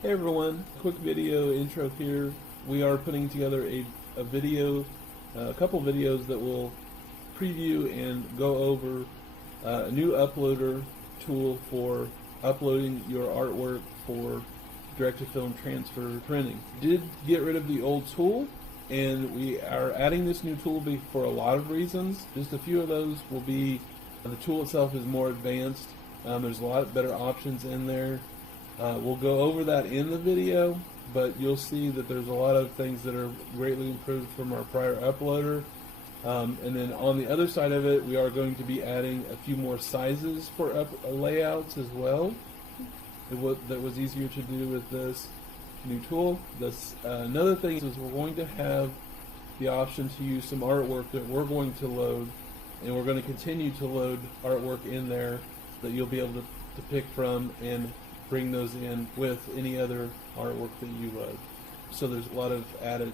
Hey everyone, quick video intro here. We are putting together a video, a couple videos that will preview and go over a new uploader tool for uploading your artwork for direct-to-film transfer printing. Did get rid of the old tool, and we are adding this new tool for a lot of reasons. Just a few of those will be the tool itself is more advanced. There's a lot better options in there. We'll go over that in the video, but you'll see that there's a lot of things that are greatly improved from our prior uploader. And then on the other side of it, we are going to be adding a few more sizes for layouts as well. That was easier to do with this new tool. Another thing is we're going to have the option to use some artwork that we're going to load, and we're going to continue to load artwork in there that you'll be able to pick from and bring those in with any other artwork that you load. So there's a lot of added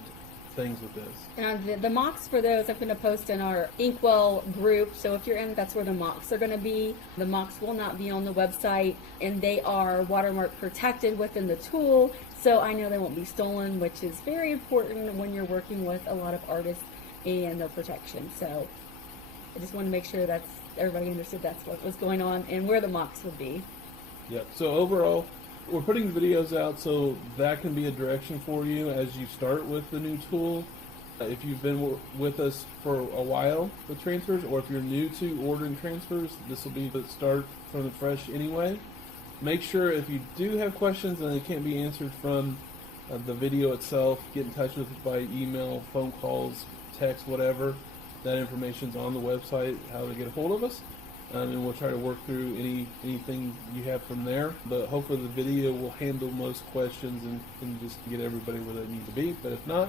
things with this. And the mocks for those I'm going to post in our Inkwell group. So if you're in, that's where the mocks are going to be. The mocks will not be on the website, and they are watermark protected within the tool. So I know they won't be stolen, which is very important when you're working with a lot of artists and their protection. So I just want to make sure that's everybody understood that's what was going on and where the mocks would be. Yep. So overall, we're putting videos out so that can be a direction for you as you start with the new tool. If you've been with us for a while with transfers, or if you're new to ordering transfers, this will be the start from the fresh anyway. Make sure if you do have questions and they can't be answered from the video itself, get in touch with us by email, phone calls, text, whatever. That information's on the website, how to get a hold of us. And we'll try to work through anything you have from there. But hopefully the video will handle most questions and just get everybody where they need to be. But if not,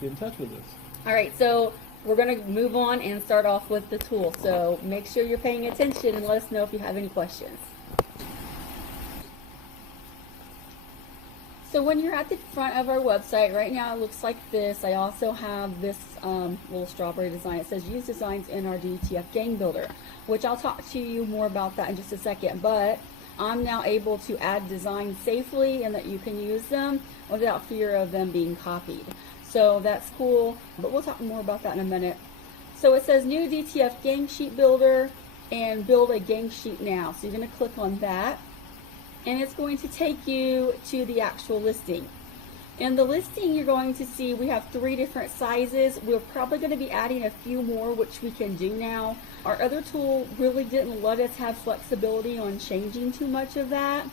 get in touch with us. All right, so we're going to move on and start off with the tool. So make sure you're paying attention and let us know if you have any questions. So when you're at the front of our website, right now it looks like this. I also have this little strawberry design. It says use designs in our DTF game builder, which I'll talk to you more about that in just a second. But I'm now able to add designs safely and that you can use them without fear of them being copied. So that's cool, but we'll talk more about that in a minute. So it says new DTF game sheet builder and build a game sheet now. So you're going to click on that, and it's going to take you to the actual listing. In the listing, you're going to see we have 3 different sizes. We're probably going to be adding a few more, which we can do now. Our other tool really didn't let us have flexibility on changing too much of that.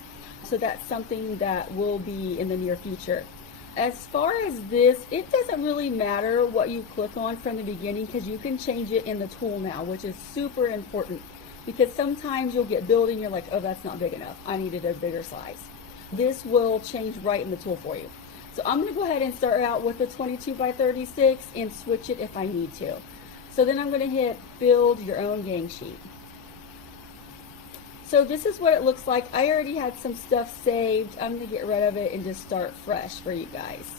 So that's something that will be in the near future. As far as this, it doesn't really matter what you click on from the beginning because you can change it in the tool now, which is super important. Because sometimes you'll get building, you're like, oh, that's not big enough. I needed a bigger size. This will change right in the tool for you. So I'm going to go ahead and start out with the 22 by 36 and switch it if I need to. So then I'm going to hit build your own game sheet. So this is what it looks like. I already had some stuff saved. I'm going to get rid of it and just start fresh for you guys.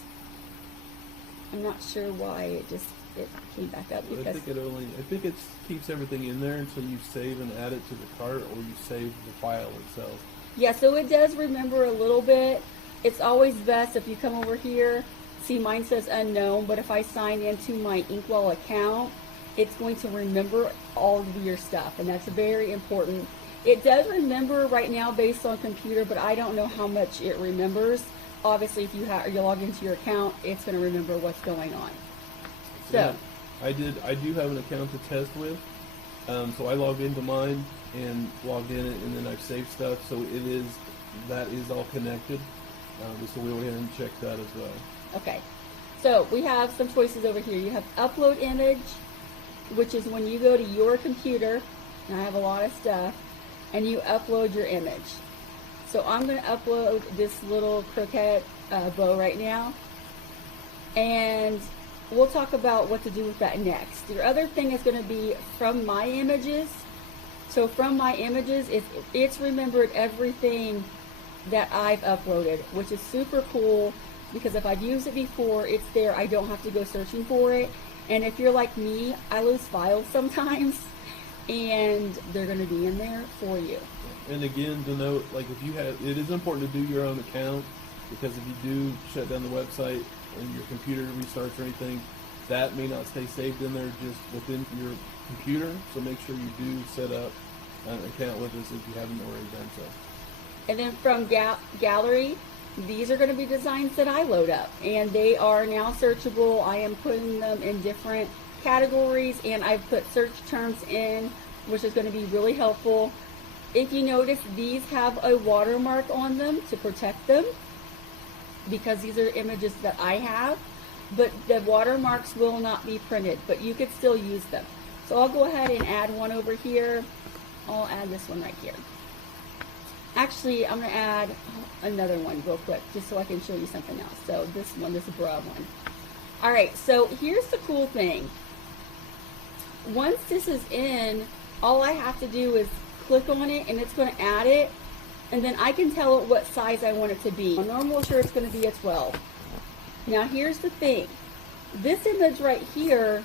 I'm not sure why it came back up. Because I think it keeps everything in there until you save and add it to the cart, or you save the file itself. Yeah, so it does remember a little bit. It's always best if you come over here. See, mine says unknown, but if I sign into my Inkwell account, it's going to remember all of your stuff, and that's very important. It does remember right now based on computer, but I don't know how much it remembers. Obviously, if you log into your account, it's going to remember what's going on. So, yeah, I do have an account to test with, so I logged into mine and logged in it, and then I've saved stuff. So that is all connected. So we'll go ahead and check that as well. Okay, so we have some choices over here. You have upload image, which is when you go to your computer, and I have a lot of stuff, and you upload your image. So I'm going to upload this little croquette bow right now, and we'll talk about what to do with that next. Your other thing is going to be from my images. So from my images, it's remembered everything that I've uploaded, which is super cool because if I've used it before, it's there. I don't have to go searching for it. And if you're like me, I lose files sometimes, and they're going to be in there for you. And again, to note, like if you have, it is important to do your own account. because if you do shut down the website and your computer restarts or anything, that may not stay saved in there just within your computer. So make sure you do set up an account with us if you haven't already done so. And then from gallery, these are going to be designs that I load up, and they are now searchable. I am putting them in different categories, and I've put search terms in, which is going to be really helpful. If you notice, these have a watermark on them to protect them, because these are images that I have, but the watermarks will not be printed, but you could still use them. So I'll go ahead and add one over here. I'll add this one right here. Actually, I'm going to add another one real quick, just so I can show you something else. So this one, this broad one. All right, so here's the cool thing. Once this is in, all I have to do is click on it, and it's going to add it, and then I can tell it what size I want it to be. A normal shirt is going to be a 12. Now here's the thing. This image right here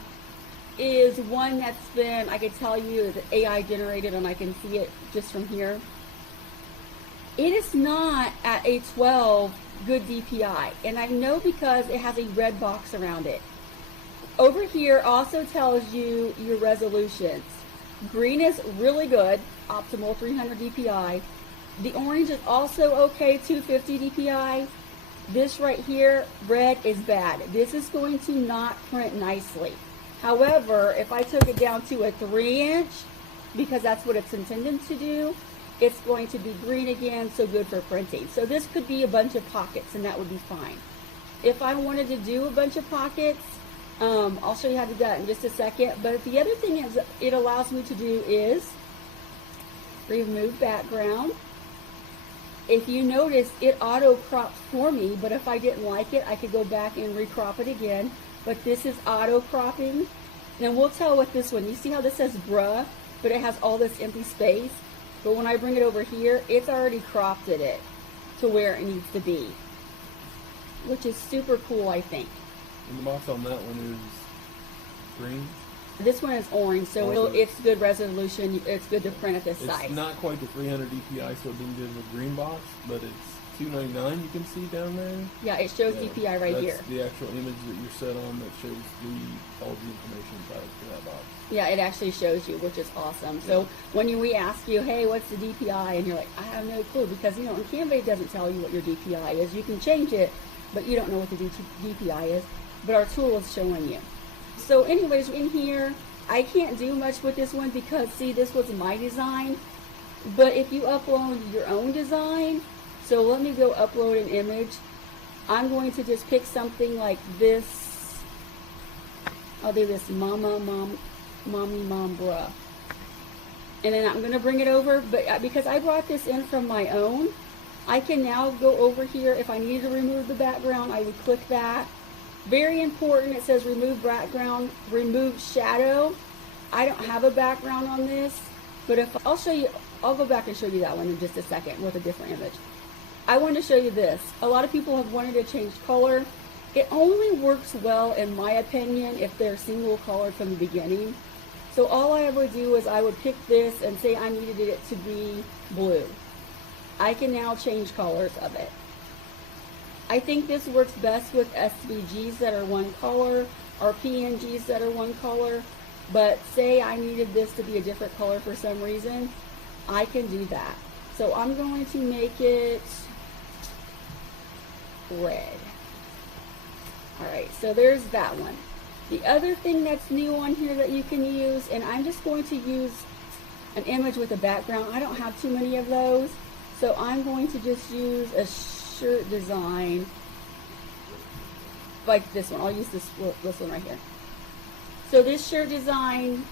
is one that's been, I can tell you, is AI generated, and I can see it just from here. It is not at a 12 good DPI, and I know because it has a red box around it. Over here also tells you your resolutions. Green is really good, optimal 300 DPI. The orange is also okay, 250 DPI. This right here, red, is bad. This is going to not print nicely. However, if I took it down to a 3-inch, because that's what it's intended to do, it's going to be green again, so good for printing. So this could be a bunch of pockets, and that would be fine. If I wanted to do a bunch of pockets, I'll show you how to do that in just a second. But the other thing is it allows me to do is remove background. If you notice, it auto crops for me, but if I didn't like it, I could go back and recrop it again. But this is auto cropping. Now we'll tell with this one. You see how this says bruh, but it has all this empty space? But when I bring it over here, it's already cropped it to where it needs to be, which is super cool, I think. And the box on that one is green? This one is orange, so it's good resolution. It's good to print at this size. It's not quite the 300 DPI, so it didn't give a green box, but it's 299 you can see down there. Yeah, it shows DPI right here. That's the actual image that you're set on that shows all the information inside for that box. Yeah, it actually shows you, which is awesome. So when we ask you, hey, what's the DPI? And you're like, I have no clue, because, you know, in Canva it doesn't tell you what your DPI is. You can change it, but you don't know what the DPI is. But our tool is showing you. So anyways, in here, I can't do much with this one because, see, this was my design. But if you upload your own design, so let me go upload an image. I'm going to just pick something like this. I'll do this mommy, mom, bruh. And then I'm going to bring it over, but because I brought this in from my own, I can now go over here. If I needed to remove the background, I would click that. Very important, it says remove background, remove shadow. I don't have a background on this, but if I'll show you, I'll go back and show you that one in just a second with a different image. I want to show you this. A lot of people have wanted to change color. It only works well, in my opinion, if they're single colored from the beginning. So all I would do is I would pick this and say I needed it to be blue. I can now change colors of it. I think this works best with SVGs that are one color or PNGs that are one color. But say I needed this to be a different color for some reason, I can do that. So I'm going to make it red. Alright, so there's that one. The other thing that's new on here that you can use, and I'm just going to use an image with a background. I don't have too many of those, so I'm going to just use a shirt design like this one. I'll use this one right here. So this shirt design,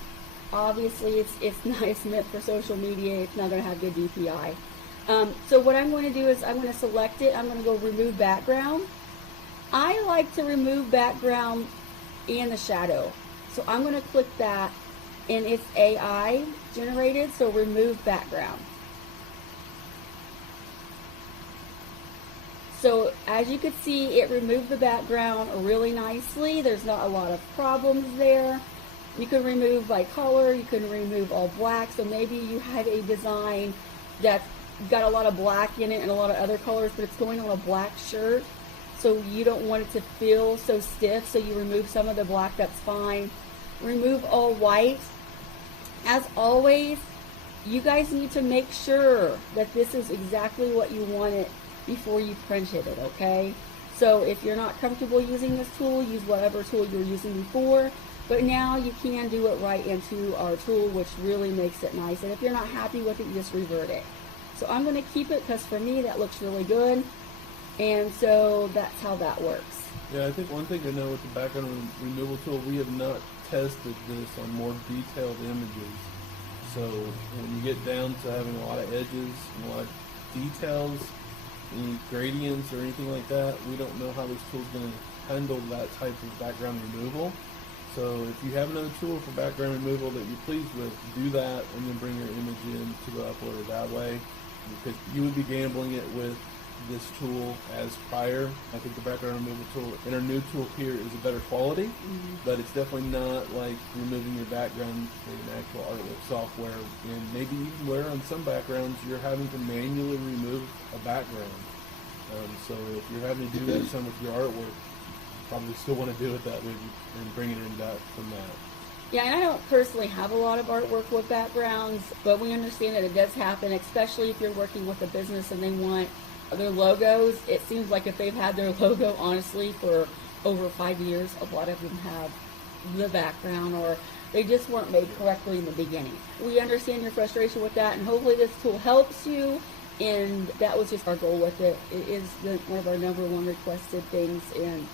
obviously it's nice, meant for social media. It's not going to have good DPI. So what I'm going to do is I'm going to select it. I'm going to go remove background. I like to remove background and the shadow. So I'm going to click that, and it's AI generated, so remove background. So as you can see, it removed the background really nicely. There's not a lot of problems there. You can remove by color, you can remove all black. So maybe you have a design that's got a lot of black in it and a lot of other colors, but it's going on a black shirt. So you don't want it to feel so stiff, so you remove some of the black, that's fine. Remove all white. As always, you guys need to make sure that this is exactly what you want it before you printed it, okay? So if you're not comfortable using this tool, use whatever tool you were using before. But now you can do it right into our tool, which really makes it nice. And if you're not happy with it, you just revert it. So I'm going to keep it because for me that looks really good. And so that's how that works. Yeah, I think one thing to know with the background removal tool, we have not tested this on more detailed images. So when you get down to having a lot of edges and a lot of details, any gradients or anything like that, we don't know how this tool is going to handle that type of background removal. So if you have another tool for background removal that you're pleased with, do that and then bring your image in to the uploader that way, because you would be gambling it with this tool as prior. I think the background removal tool in our new tool here is a better quality, but it's definitely not like removing your background in an actual artwork software. And maybe even where on some backgrounds you're having to manually remove a background. So if you're having to do that some with your artwork, you probably still want to do it that way and bring it in back from that. Yeah, and I don't personally have a lot of artwork with backgrounds, but we understand that it does happen, especially if you're working with a business and they want their logos. It seems like if they've had their logo, honestly, for over 5 years, a lot of them have the background, or they just weren't made correctly in the beginning. We understand your frustration with that, and hopefully this tool helps you, and that was just our goal with it. It is one of our #1 requested things, and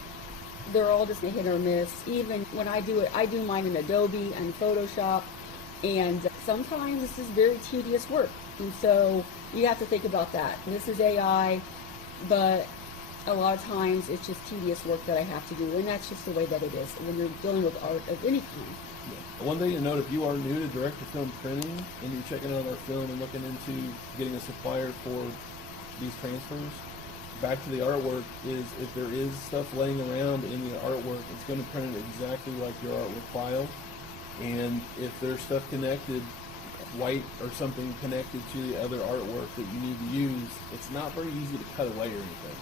they're all just a hit or miss. Even when I do it, I do mine in Adobe and Photoshop, and sometimes this is very tedious work, and so you have to think about that. This is AI, but a lot of times it's just tedious work that I have to do, and that's just the way that it is when you're dealing with art of any kind. Yeah. One thing to note, if you are new to direct-to-film printing and you're checking out our film and looking into getting a supplier for these transfers, back to the artwork, is if there is stuff laying around in the artwork, it's going to print it exactly like your artwork file. And if there's stuff connected, white or something connected to the other artwork that you need to use, it's not very easy to cut away or anything.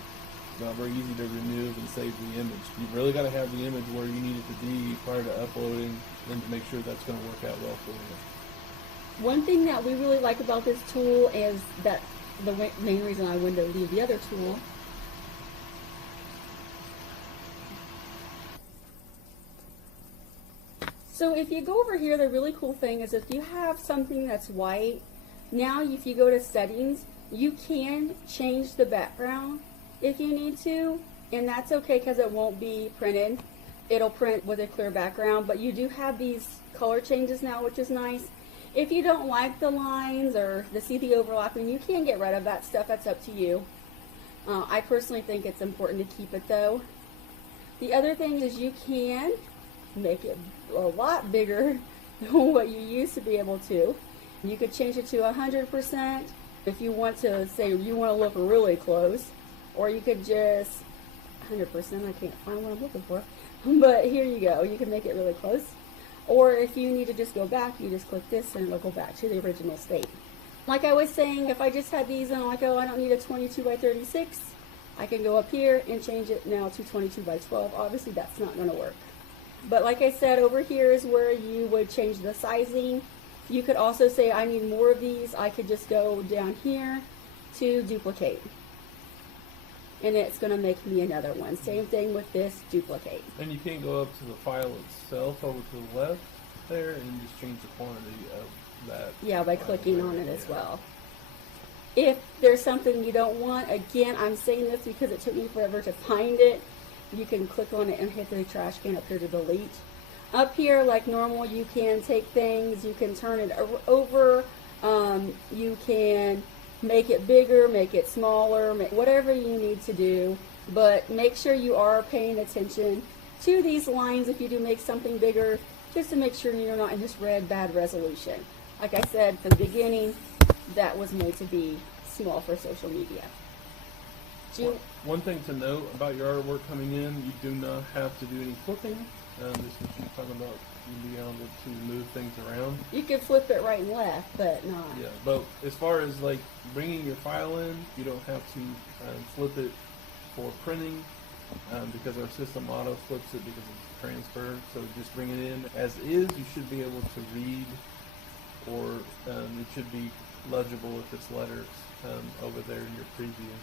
It's not very easy to remove and save the image. You've really got to have the image where you need it to be prior to uploading, and to make sure that's going to work out well for you. One thing that we really like about this tool is that the main reason I wanted to leave the other tool So if you go over here, the really cool thing is if you have something that's white, now if you go to settings, you can change the background if you need to, and that's okay because it won't be printed. It'll print with a clear background, but you do have these color changes now, which is nice. If you don't like the lines or see the overlapping, you can get rid of that stuff. That's up to you. I personally think it's important to keep it though. The other thing is you can make it a lot bigger than what you used to be able to. You could change it to 100% if you want to say you want to look really close, or you could just 100%, I can't find what I'm looking for, but here you go, you can make it really close. Or if you need to just go back, you just click this and it'll go back to the original state. Like I was saying, if I just had these and I'm like, oh, I don't need a 22 by 36, I can go up here and change it now to 22 by 12. Obviously that's not going to work. But like I said, over here is where you would change the sizing. You could also say I need more of these. I could just go down here to duplicate. And it's going to make me another one. Same thing with this, duplicate. And you can go up to the file itself over to the left there and just change the quantity of that. Yeah, by clicking on it as well. If there's something you don't want, again, I'm saying this because it took me forever to find it. You can click on it and hit the trash can up here to delete. Up here, like normal, you can take things, you can turn it over, you can make it bigger, make it smaller, whatever you need to do. But make sure you are paying attention to these lines if you do make something bigger, just to make sure you're not in this red bad resolution. Like I said from the beginning, that was made to be small for social media. One thing to note about your artwork coming in, you do not have to do any flipping. This is what you're talking about You'll be able to move things around. You can flip it right and left, but not. Yeah, but as far as like bringing your file in, you don't have to flip it for printing because our system auto flips it because it's a transfer. So just bring it in as is. You should be able to read, or it should be legible if it's letters over there in your preview.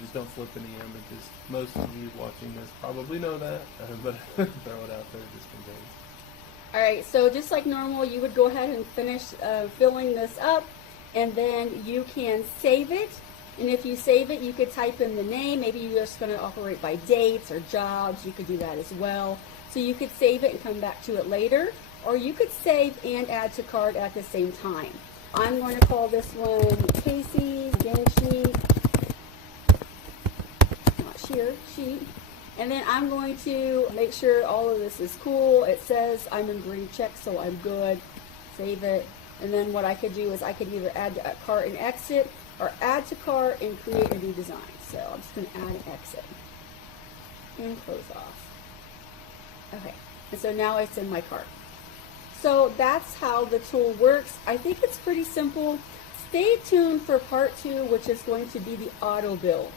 Just don't flip any images. Most of you watching this probably know that, but throw it out there just in case. Alright, so just like normal, you would go ahead and finish filling this up, and then you can save it. And if you save it, you could type in the name. Maybe you're just going to operate by dates or jobs. You could do that as well. So you could save it and come back to it later, or you could save and add to cart at the same time. I'm going to call this one Casey's game sheet. Sheet. And then I'm going to make sure all of this is cool. It says I'm in green check, so I'm good. Save it. And then what I could do is I could either add to cart and exit, or add to cart and create a new design. So I'm just going to add and exit. And close off. Okay. And so now it's in my cart. So that's how the tool works. I think it's pretty simple. Stay tuned for part 2, which is going to be the auto build.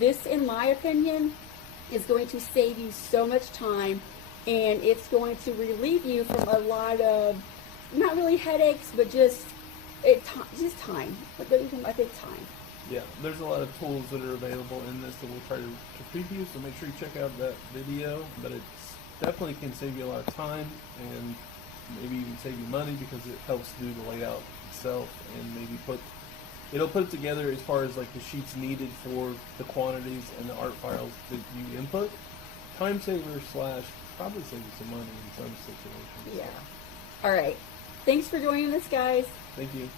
This, in my opinion, is going to save you so much time, and it's going to relieve you from a lot of, not really headaches, but just time. I think time. Yeah, there's a lot of tools that are available in this that we'll try to preview, so make sure you check out that video. But it definitely can save you a lot of time, and maybe even save you money because it helps do the layout itself, and maybe it'll put it together as far as like the sheets needed for the quantities and the art files that you input. Time saver / probably save you some money in some situations. Yeah. All right. Thanks for joining us, guys. Thank you.